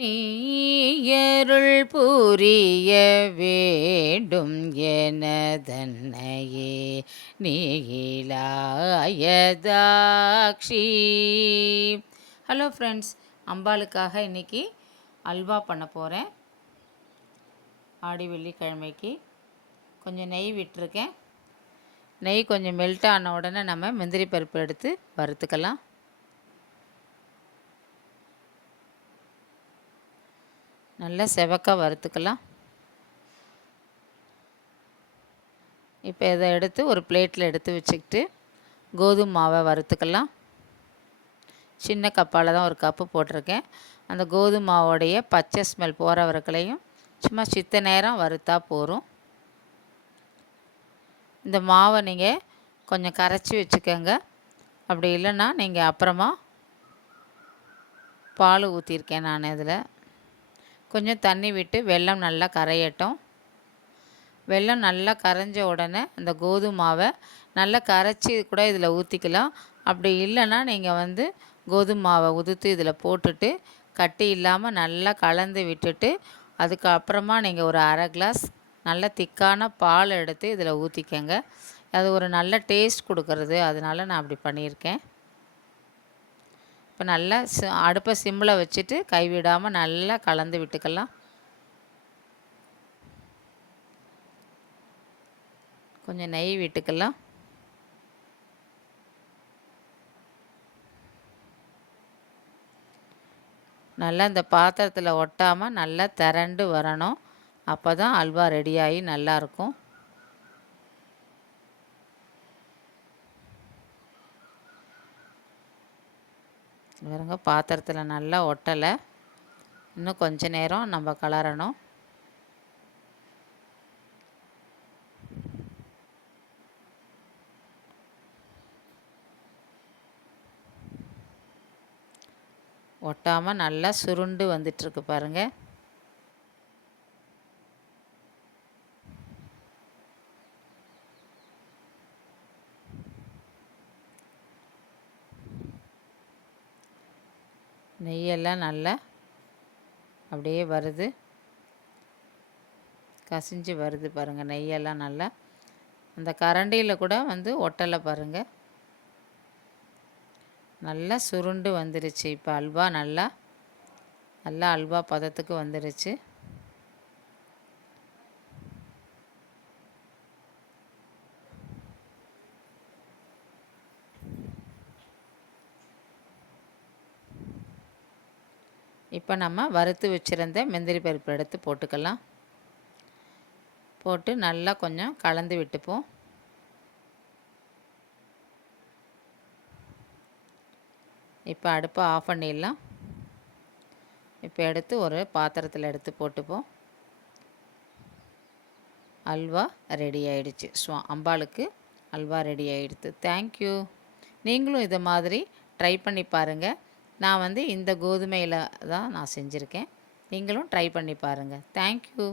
நீயருள் புரிய வேண்டும் எனதன்னையே Neelayadakshi. Hello friends, அம்பாளுக்காக இன்றைக்கி அல்வா பண்ண போகிறேன். ஆடி வெள்ளிக்கிழமைக்கு கொஞ்சம் நெய் விட்டுருக்கேன். நெய் கொஞ்சம் மெல்ட் ஆன உடனே நம்ம முந்திரி பருப்பு எடுத்து வறுத்துக்கலாம். நல்லா செவக்காக வறுத்துக்கலாம். இப்போ இதை எடுத்து ஒரு பிளேட்டில் எடுத்து வச்சுக்கிட்டு கோதுமை மாவை வறுத்துக்கலாம். சின்ன கப்பால் தான் ஒரு கப்பு போட்டிருக்கேன். அந்த கோதுமை மாவோடைய பச்சை ஸ்மெல் போகிற வரைக்கலையும் சும்மா சித்த நேரம் வறுத்தா போகும். இந்த மாவை நீங்கள் கொஞ்சம் கரைச்சி வச்சுக்கோங்க. அப்படி இல்லைன்னா நீங்கள் அப்புறமா பால் ஊற்றிருக்கேன் நான். இதில் கொஞ்சம் தண்ணி விட்டு வெல்லம் நல்லா கரையட்டும். வெல்லம் நல்லா கரைஞ்ச உடனே அந்த கோதுமை மாவை நல்லா கரைச்சி கூட இதில் ஊற்றிக்கலாம். அப்படி இல்லைன்னா நீங்கள் கோதுமை மாவை உதுத்து இதில் போட்டுட்டு கட்டி இல்லாமல் நல்லா கலந்து விட்டுட்டு அதுக்கப்புறமா நீங்கள் ஒரு அரை கிளாஸ் நல்ல திக்கான பால் எடுத்து இதில் ஊற்றிக்கங்க. அது ஒரு நல்ல டேஸ்ட் கொடுக்கறது, அதனால நான் அப்படி பண்ணியிருக்கேன். இப்போ நல்லா அடுப்பை சிம்மில் வச்சுட்டு கைவிடாமல் நல்லா கலந்து விட்டுக்கலாம். கொஞ்சம் நெய் விட்டுக்கலாம். நல்லா இந்த பாத்திரத்தில் ஒட்டாமல் நல்லா திரண்டு வரணும். அப்போ தான் அல்வா ரெடியாகி நல்லாயிருக்கும். பாருங்க, பாத்திரத்தில் நல்லா ஒட்டலை. இன்னும் கொஞ்ச நேரம் நம்ம கலரணும். ஒட்டாமல் நல்லா சுருண்டு வந்துட்டுருக்கு பாருங்கள். நெய்யெல்லாம் நல்லா அப்படியே வருது, கசிஞ்சு வருது பாருங்கள். நெய்யெல்லாம் நல்லா அந்த கரண்டியில் கூட ஒட்டலை பாருங்கள். நல்லா சுருண்டு வந்துருச்சு. இப்போ அல்வா நல்லா அல்வா பதத்துக்கு வந்துருச்சு. இப்போ நம்ம வறுத்து வச்சுருந்த முந்திரி பருப்பு எடுத்து போட்டுக்கலாம். போட்டு நல்லா கொஞ்சம் கலந்து விட்டுப்போம். இப்போ அடுப்பை ஆஃப் பண்ணிடலாம். இப்போ எடுத்து ஒரு பாத்திரத்தில் எடுத்து போட்டுப்போம். அல்வா ரெடி ஆகிடுச்சு. அம்பாளுக்கு அல்வா ரெடி ஆகிடுது. தேங்க்யூ. நீங்களும் இதை மாதிரி ட்ரை பண்ணி பாருங்கள். நான் இந்த கோதுமையில் தான் நான் செஞ்சுருக்கேன். நீங்களும் ட்ரை பண்ணி பாருங்கள். தேங்க்யூ.